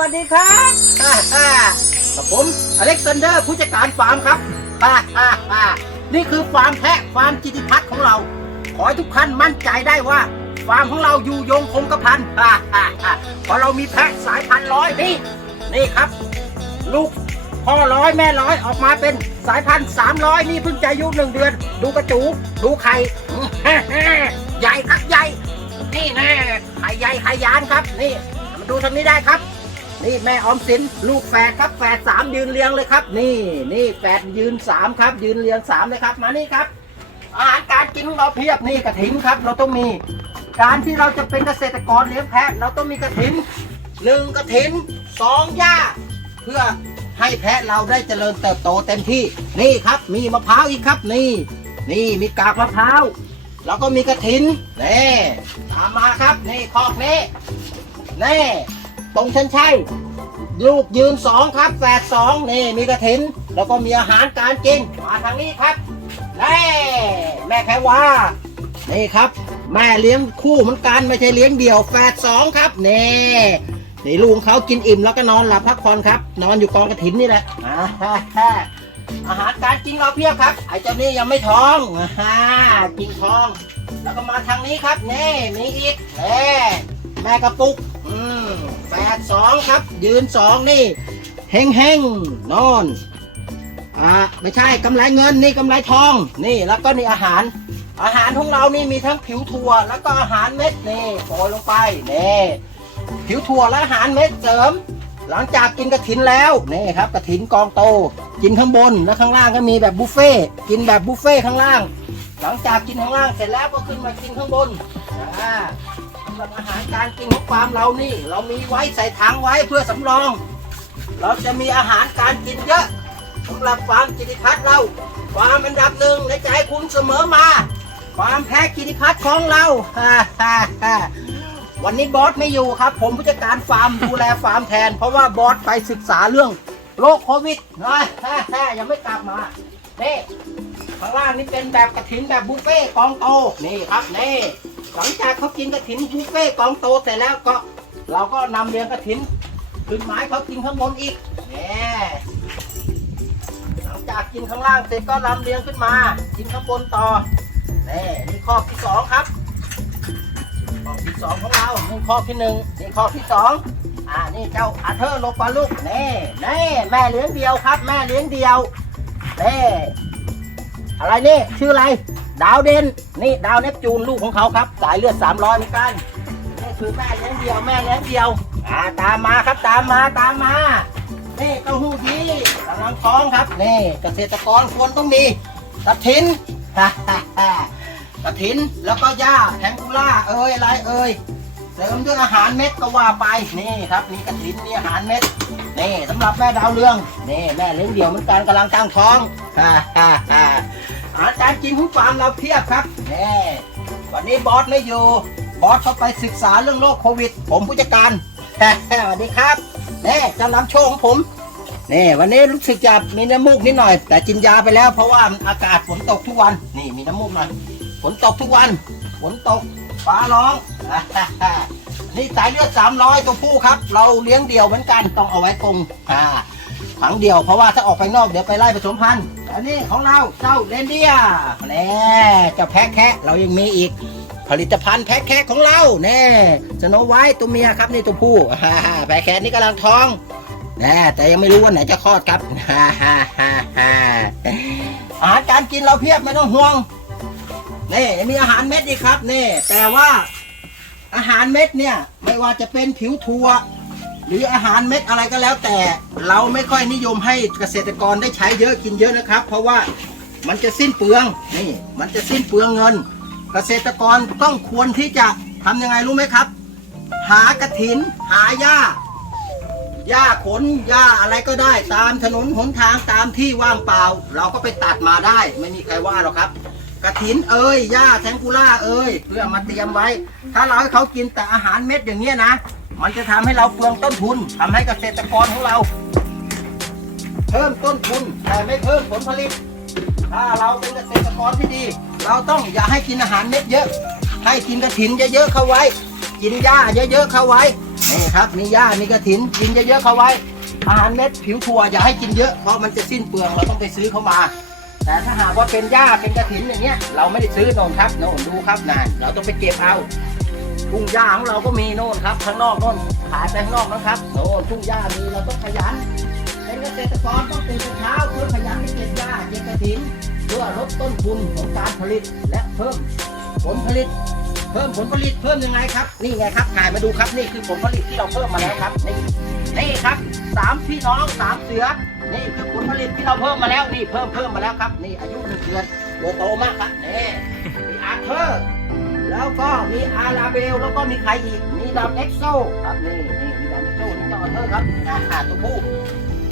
วัสดีครับฮ่ากับผมอเล็กซานเดอร์ผู้จัดการฟาร์มครับฮ่าฮ่าฮ่านี่คือฟาร์มแพะฟาร์มจิติพัฒน์ของเรา ขอให้ทุกท่านมั่นใจได้ว่าฟาร์มของเราอยู่ยงคงกระพันฮ่าฮ่าฮ่าเพราะเรามีแพะสายพันธุ์ร้อยนี่นี่ครับ ลูกพ่อร้อยแม่ร้อยออกมาเป็นสายพันธุ์สามร้อยนี่เพิ่งจะอายุหนึ่งเดือน ดูกระจูดูไข่ใหญ่ครับใหญ่นี่แน่ไข่ใหญ่ไข่ยานครับ นี่มาดูทางนี้ได้ครับ นี่แม่ออมสินลูกแฝดครับแฝดสามยืนเรียงเลยครับ นี่นี่แฝดยืนสามครับ ยืนเรียงสามเลยครับ มานี่ครับ อาหารการกินของเราเพียบนี่กระถิ่นครับ เราต้องมี การที่เราจะเป็นเกษตรกรเลี้ยงแพะเราต้องมีกระถินหนึ่งกระถินสองหญ้า เพื่อให้แพะเราได้เจริญเติบโตเต็มที่นี่ครับ มีมะพร้าวอีกครับนี่ นี่มีกากมะพร้าวแล้วก็มีกระถินนี่ตามมาครับนี่คอกนี้นี่ ตรงชันใชัยลูกยืนสองครับแฝดสองนี่มีกระถิน แล้วก็มีอาหารการกินมาทางนี้ครับนี่แม่แพรว่านี่ครับ แม่เลี้ยงคู่เหมือนกันไม่ใช่เลี้ยงเดี่ยวแฝดสองครับนี่นี่ลุงเขากินอิ่มแล้วก็นอนหลับพักผ่อนครับ นอนอยู่กองกระถินนี่แหละอาหารการกินเราเพียบครับ ไอ้เจ้านี่ยังไม่ท้องอ่าฮ่ากินท้อง แล้วก็มาทางนี้ครับนี่มีอีกเน่แม่กระปุกอืม แปดสองครับ ยืนสองนี่เฮงเฮงนอนอ่าไม่ใช่กำไรเงินนี่กำไรทองนี่แล้วก็นี่อาหาร อาหารของเรานี่มีทั้งผิวถั่ว แล้วก็อาหารเม็ดนี่โปรยลงไปนี่ผิวถั่วและอาหารเม็ดเสริม หลังจากกินกระถินแล้วนี่ครับกระถินกองโต กินข้างบนแล้วข้างล่างก็มีแบบบุฟเฟ่กินแบบบุฟเฟ่ข้างล่าง หลังจากกินข้างล่างเสร็จแล้วก็ขึ้นมากินข้างบนอ่า สำหรับอาหารการกินของฟาร์มเรานี่ เรามีไว้ใส่ถังไว้เพื่อสำรอง เราจะมีอาหารการกินเยอะสำหรับฟาร์มจิติพัฒน์เราฟาร์มอันดับหนึ่งในใจคุณเสมอมาฟาร์มแพ้จิติพัฒน์ของเราวันนี้บอสไม่อยู่ครับ ผมผู้จัดการฟาร์มดูแลฟาร์มแทน เพราะว่าบอสไปศึกษาเรื่องโรคโควิดนะยังไม่กลับมาเน่ข้างล่างนี่เป็นแบบกระถินแบบบุฟเฟ่ต์กองโตนี่ครับนี่ หลังจากเขากินกระถินบุฟเฟ่กองโตเสร็จแล้วก็เราก็นำเลี้ยงกระถินขึ้นไม้เขากินข้างบนอีกนี่หลังจากกินข้างล่างเสร็จก็นำเลี้ยงขึ้นมา กินข้างบนต่อนี่นี่ข้อที่สองครับข้อที่สองของเรานี่ข้อที่หนึ่งนี่ข้อที่สองอ่านี่เจ้าอาเธอร์โลปาลูกแน่แน่แม่เลี้ยงเดียวครับ แม่เลี้ยงเดียวแน่อะไรนี่ชื่ออะไร ดาวเด่นนี่ดาวเนปจูนลูกของเขาครับ สายเลือดสามร้อยเหมือนกันนี่คือแม่เลี้ยงเดียวแม่เลี้ยงเดียวอ่าตามมาครับตามมาตามมานี่เต้าหู้ยี้กำลังท้องครับนี่เกษตรกรควรต้องมีกระถินฮ่าฮ่าฮ่ากระถินแล้วก็หญ้าแทงกุล่าเอ้ยอะไรเอ้ยเสริมด้วยอาหารเม็ดก็ว่าไปนี่ครับนี่กระถินนี่อาหารเม็ดนี่สำหรับแม่ดาวเรืองนี่แม่เลี้ยงเดี่ยวเหมือนกันกำลังตั้งท้องฮ่าฮ่าฮ่า อาหารกินของฟาร์มเราเพียบครับนี่วันนี้บอสไม่อยู่ บอสเขาไปศึกษาเรื่องโรคโควิด ผมผู้จัดการสวัสดีครับนี่จะนำโชว์ของผมนี่วันนี้รู้สึกจะมีน้ำมูกนิดหน่อย แต่กินยาไปแล้ว เพราะว่าอากาศฝนตกทุกวัน นี่มีน้ำมูกหน่อยฝนตกทุกวันฝนตกฟ้าร้องนี่สายเลือดสามร้อยตัวผู้ครับ เราเลี้ยงเดี่ยวเหมือนกันต้องเอาไว้กรงอ่า ขังเดียวเพราะว่าถ้าออกไปนอกเดี๋ยวไปไล่ผสมพันธุ์อันนี้ของเราเจ้าเรนเดียแน่เจ้าแพะแคะเรายังมีอีก ผลิตภัณฑ์แพะแคะของเราแน่สโนไวท์ตัวเมียครับนี่ตัวผู้แพะแคะนี่กำลังท้องแน่แต่ยังไม่รู้ว่าไหนจะคลอดครับฮ่าฮ่าฮ่าฮ่าอาหารการกินเราเพียบไม่ต้องห่วงนี่ยังมีอาหารเม็ดอีกครับนี่แต่ว่าอาหารเม็ดเนี่ยไม่ว่าจะเป็นผิวถั่ว หรืออาหารเม็ดอะไรก็แล้วแต่เราไม่ค่อยนิยมให้เกษตรกรได้ใช้เยอะกินเยอะนะครับ เพราะว่ามันจะสิ้นเปลืองนี่มันจะสิ้นเปลืองเงิน เกษตรกรต้องควรที่จะทำยังไงรู้ไหมครับ หากระถิน หาหญ้าหญ้าขนหญ้าอะไรก็ได้ตามถนนหนทางตามที่ว่างเปล่า เราก็ไปตัดมาได้ ไม่มีใครว่าหรอกครับกระถินเอ้ยหญ้าแทงกุล่าเอ้ยเพื่อมาเตรียมไว้ ถ้าเราให้เขากินแต่อาหารเม็ดอย่างเงี้ยนะ มันจะทำให้เราเปลืองต้นทุนทำให้เกษตรกรของเรา เพิ่มต้นทุนแต่ไม่เพิ่มผลผลิต ถ้าเราเป็นเกษตรกรที่ดี เราต้องอย่าให้กินอาหารเม็ดเยอะ ให้กินกระถินเยอะๆเข้าไว้ กินหญ้าเยอะๆเข้าไว้นี่ครับมีหญ้ามีกระถินกินเยอะๆเข้าไว้ อาหารเม็ดผิวถั่วอย่าให้กินเยอะเพราะมันจะสิ้นเปลืองเราต้องไปซื้อเข้ามาแต่ถ้าหากว่าเป็นหญ้าเป็นกระถินอย่างเงี้ยเราไม่ได้ซื้อน่นครับน่นดูครับนานเราต้องไปเก็บเอา ทุ่งหญ้าของเราก็มีโน่นครับข้างนอกโน่นขายไปข้างนอกนะครับโน่นทุ่งหญ้ามีเราต้องขยันเป็นเกษตรกรต้องตื่นเช้าเพื่อขยันไปเก็บหญ้าเก็บกระถินเพื่อลดต้นทุนของการผลิตและเพิ่มผลผลิต เพิ่มผลผลิตเพิ่มยังไงครับ นี่ไงครับถ่ายมาดูครับนี่คือผลผลิตที่เราเพิ่มมาแล้วครับนี่นี่ครับสามพี่น้องสามเสือนี่คือผลผลิตที่เราเพิ่มมาแล้วนี่เพิ่มเพิ่มมาแล้วครับ นี่อายุหนึ่งเดือนตัวโตมากครับนี่มีอาร์เธอร์ มีอาราเบลแล้วก็มีใครอีก มีดำเอ็กโซครับนี่นี่มีดำเอ็กโซนี่เจ้าอาร์เธอร์ครับอ่าอ่าตัวผู้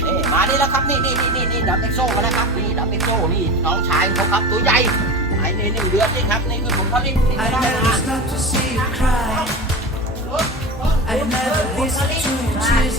นี่มานี่แล้วครับนี่นี่นี่นี่นี่ดำเอ็กโซมาแล้วครับนี่ดำเอ็กโซนี่น้องชายเขาครับตัวใหญ่ไอ้นี่หนึ่งเดือนนี่ครับนี่คือผลผลิตที่ I ได้ never มา stop to see you cry. I never listen to your tears